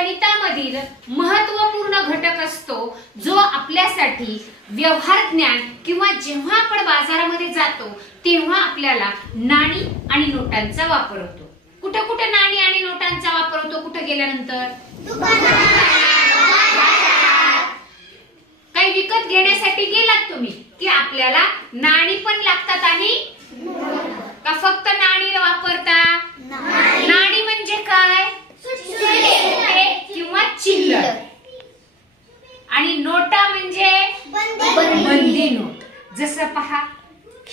गणितामधील महत्त्वपूर्ण घटक असतो जो आपल्यासाठी व्यवहार ज्ञान किंवा जेव्हा आपण बाजारामध्ये जातो तेव्हा आपल्याला नाणी आणि नोटांचा वापर होतो. कुठं कुठं नाणी आणि नोटांचा वापर होतो कुठं गेल्यानंतर? काही विकत घेण्यासाठी गेलात तुम्ही की आपल्याला नाणी पण लागतात आणि का फक्त नाणी वापरता नाणी म्हणजे काय सुट्टे किंवा चिल्लर आणि नोटा म्हणजे बंदी नोट जसं पहा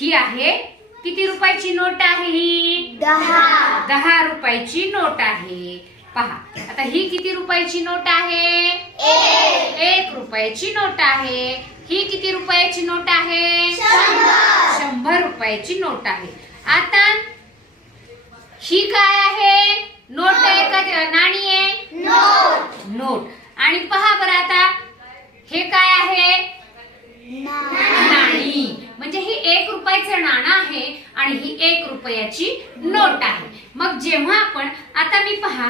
ही आहे. किती रुपयाची नोट आहे ही? दहा. रुपयाची नोट आहे. पहा. आता ही किती रुपयाची नोट आहे? एक. रुपयाची नोट आहे. ही किती रुपयाची नोट आहे? शंभर. रुपयाची नोट आहे. आता ही काय आहे? नोट आहे का? नाणी आहे? नोट. आणि पहा बरं आता हे काय आहे नाणी म्हणजे ही एक रुपयाचं नाणं आहे आणि ही एक रुपयाची नोट आहे. मग जेव्हा आपण आता मी पहा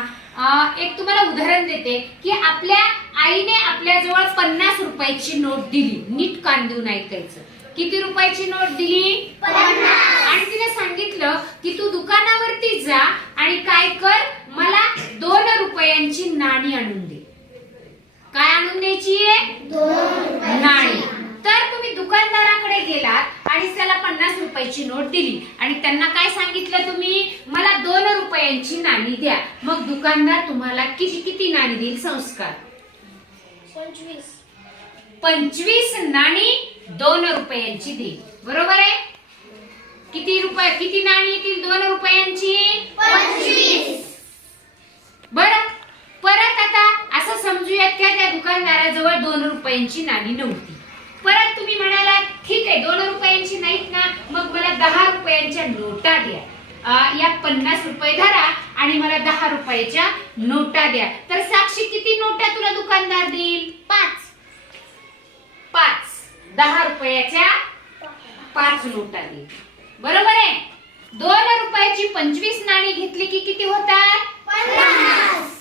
एक तुम्हाला उदाहरण देते की आपल्या आईने आपल्या जवळ पन्नास रुपयाची नोट दिली. नीट कान देऊन ऐकायचं. किती रुपयाची नोट दिली? आणि तिने सांगितलं की तू दुकानावरती जा आणि काय कर मला दोन रुपयांची नाणी आणून दे. काय आणून द्यायची आहे? नाणी. तर तुम्ही दुकानदाराकडे गेलात आणि त्याला पन्नास रुपयाची नोट दिली. आणि त्यांना काय सांगितलं तुम्ही? मला दोन रुपयांची नाणी द्या. मग दुकानदार तुम्हाला किती किती नाणी देईल? संस्कार. पंचवीस. नाणी दोन रुपयांची देईल. बरोबर आहे? किती रुपये किती नाणी येतील दोन रुपयांची? बर. परत आता असं समजूयात की त्या दुकानदाराजवळ दोन रुपयांची नाणी नव्हती? परत तुम्ही म्हणाला ठीक आहे दोन रुपयांची नाहीत ना मग मला दहा रुपयांच्या नोटा द्या. या पन्नास रुपये धरा आणि मला दहा रुपयाच्या नोटा द्या. तर साक्षी किती नोटा तुला दुकानदार देईल? पाच. पाच. दहा रुपयाच्या पाच नोटा देईल. बरोबर आहे? दोन रुपयाची पंचवीस नाणी घेतली की किती होतात?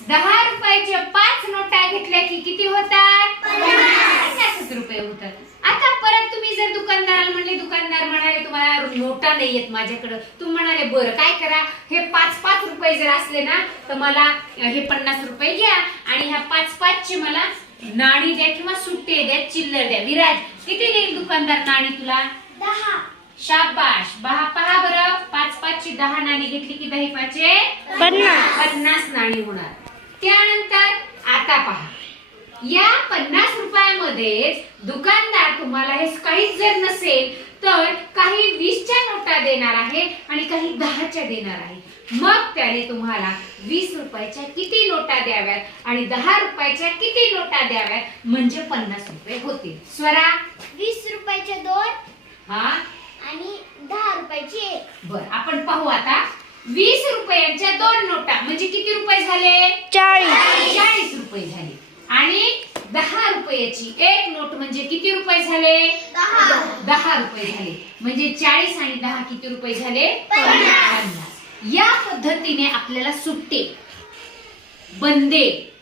दहा रुपयाच्या पाच नोटा घेतल्या की किती होतात? पन्नासच रुपये होतात. आता परत तुम्ही जर दुकानदाराला म्हणले दुकानदार म्हणाले तुम्हाला नोटा नाही येत माझ्याकडं. तुम्ही म्हणाले बरं काय करा? हे पाच पाच रुपये जर असले ना तर मला हे पन्नास रुपये घ्या आणि ह्या पाच पाचचे मला नाणी द्या किंवा सुट्टे द्या चिल्लर द्या. विराज किती देईल दुकानदार नाणी तुला? शाबाश. बहा पहा बरं. पाच पाचची दहा नाणी घेतली की दही पाचे? पन्नास. पन्नास नाणी होणार. त्यानंतर आता पहा. या पन्नास रुपयामध्ये दुकानदार तुम्हाला हे काहीच जर नसेल तर काही वीसच्या नोटा देणार आहे आणि काही दहाच्या देणार आहे. मग त्याने तुम्हाला वीस रुपयाच्या किती नोटा द्याव्यात आणि दहा रुपयाच्या किती नोटा द्याव्यात? म्हणजे पन्नास रुपये होतील. स्वरा? वीस रुपयाचे दोन हा? आणि दहा रुपयाची एक. बर आपण पाहू आता. वीस रुपयांच्या दोन नोटा म्हणजे किती रुपये झाले? चाळीस. चाळीस रुपये झाले. आणि दहा रुपयाची एक नोट म्हणजे किती रुपये झाले? दहा रुपये झाले. म्हणजे चाळीस आणि दहा किती रुपये झाले? पन्नास. या पद्धतीने आपल्याला सुट्टे बंदे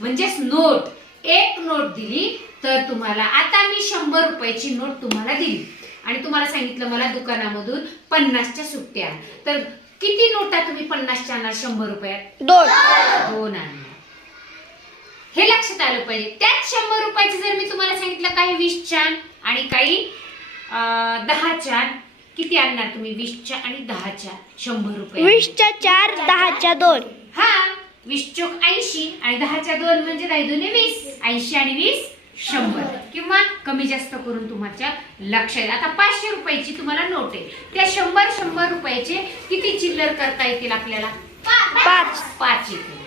म्हणजेच नोट एक नोट दिली तर तुम्हाला आता मी शंभर रुपयाची नोट तुम्हाला दिली. आणि तुम्हाला सांगितलं मला दुकानामधून पन्नासच्या सुट्ट्या. तर किती नोटा तुम्ही पन्नासच्या आणणार? शंभर रुपयात? दोन. दोन आणणार. लक्षात आलं पाहिजे. त्याच शंभर रुपयाचे जर मी तुम्हाला सांगितलं काही वीस छान आणि काही दहा छान किती आणणार तुम्ही? वीसच्या आणि दहाच्या शंभर रुपये. वीसच्या चार दहाच्या दोन. हा वीस चोक ऐंशी आणि दहाच्या दोन म्हणजे दहा दोन्ही वीस. ऐंशी आणि वीस शंभर. किंवा कमी जास्त करून तुमच्या लक्षात. आता पाचशे रुपयाची तुम्हाला नोट आहे. त्या शंभर शंभर रुपयाचे किती चिल्लर करता येतील आपल्याला? पाच. पाच येतील.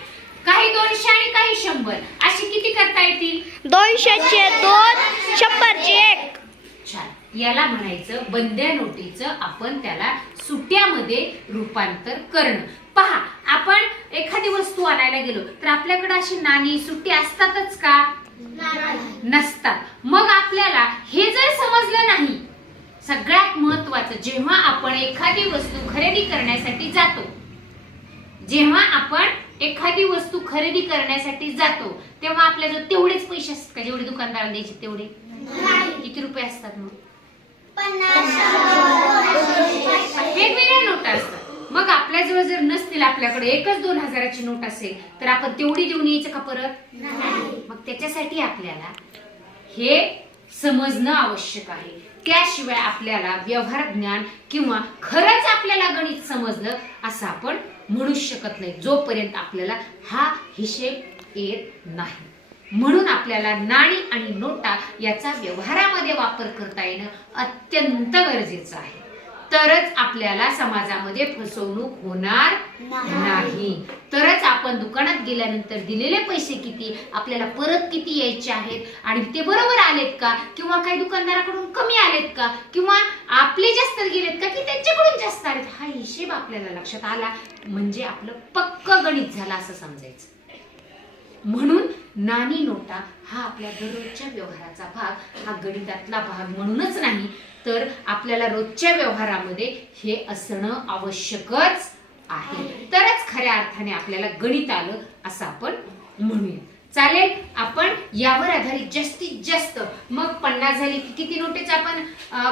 काही दोनशे आणि काही शंभर. अशी किती करता येतील? दोनशेचे दोन शंभरचे एक. छान. याला म्हणायचं बंद्या नोटीचं आपण त्याला सुट्यामध्ये रूपांतर करणं. पहा आपण एखादी वस्तू आणायला गेलो तर आपल्याकडे अशी नाणी सुट्टी असतातच का? नसतात. मग आपल्याला हे जर समजलं नाही सगळ्यात महत्वाचं जेव्हा आपण एखादी वस्तू खरेदी करण्यासाठी जातो जेव्हा आपण एखादी वस्तू खरेदी करण्यासाठी जातो तेव्हा आपल्याजवळ तेवढेच पैसे असतात का? जेवढे दुकानदाराला द्यायचे तेवढे? किती रुपये असतात मग? वेगवेगळ्या नोटा असतात. मग आपल्याजवळ जर नसतील आपल्याकडे एकच दोन हजाराची नोट असेल तर आपण तेवढी देऊन यायचं का परत? मग त्याच्यासाठी आपल्याला हे समजणं आवश्यक आहे. त्याशिवाय आपल्याला व्यवहार ज्ञान किंवा खरंच आपल्याला गणित समजलं असं आपण म्हणू शकत नाही. जोपर्यंत आपल्याला हा हिशेब येत नाही. म्हणून आपल्याला नाणी आणि नोटा याचा व्यवहारामध्ये वापर करता येणं अत्यंत गरजेचं आहे. तरच आपल्याला समाजामध्ये फसवणूक होणार नाही. तरच आपण दुकानात गेल्यानंतर दिलेले पैसे किती आपल्याला परत किती यायचे आहेत? आणि ते बरोबर आलेत का? किंवा काही दुकानदाराकडून कमी आलेत का? किंवा आपले जास्त गेलेत का? की त्यांच्याकडून जास्त आलेत? हिशेब आपल्याला लक्षात आला म्हणजे आपलं पक्क गणित झालं असं समजायचं. म्हणून नाणी नोटा हा आपल्या दररोजच्या व्यवहाराचा भाग हा गणितातला भाग म्हणूनच नाही तर आपल्याला रोजच्या व्यवहारामध्ये हे असणं आवश्यकच आहे. तरच खऱ्या अर्थाने आपल्याला गणित आलं असं आपण म्हणूया. चालेल? आपण यावर आधारित जास्तीत जास्त मग पन्नास झाली की किती नोटेच आपण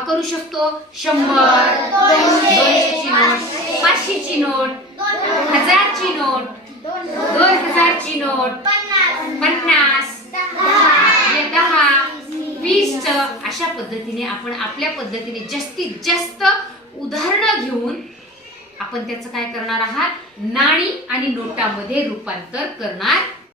करू शकतो? शंभर दोनशेची नोट पाचशेची नोट हजारची नोट दोन हजारची नोट पन्नास दहा म्हणजे वीस अशा पद्धतीने आपण आपल्या पद्धतीने जास्तीत जास्त उदाहरणं घेऊन आपण त्याचं काय करणार आहात? नाणी आणि नोटामध्ये रूपांतर करणार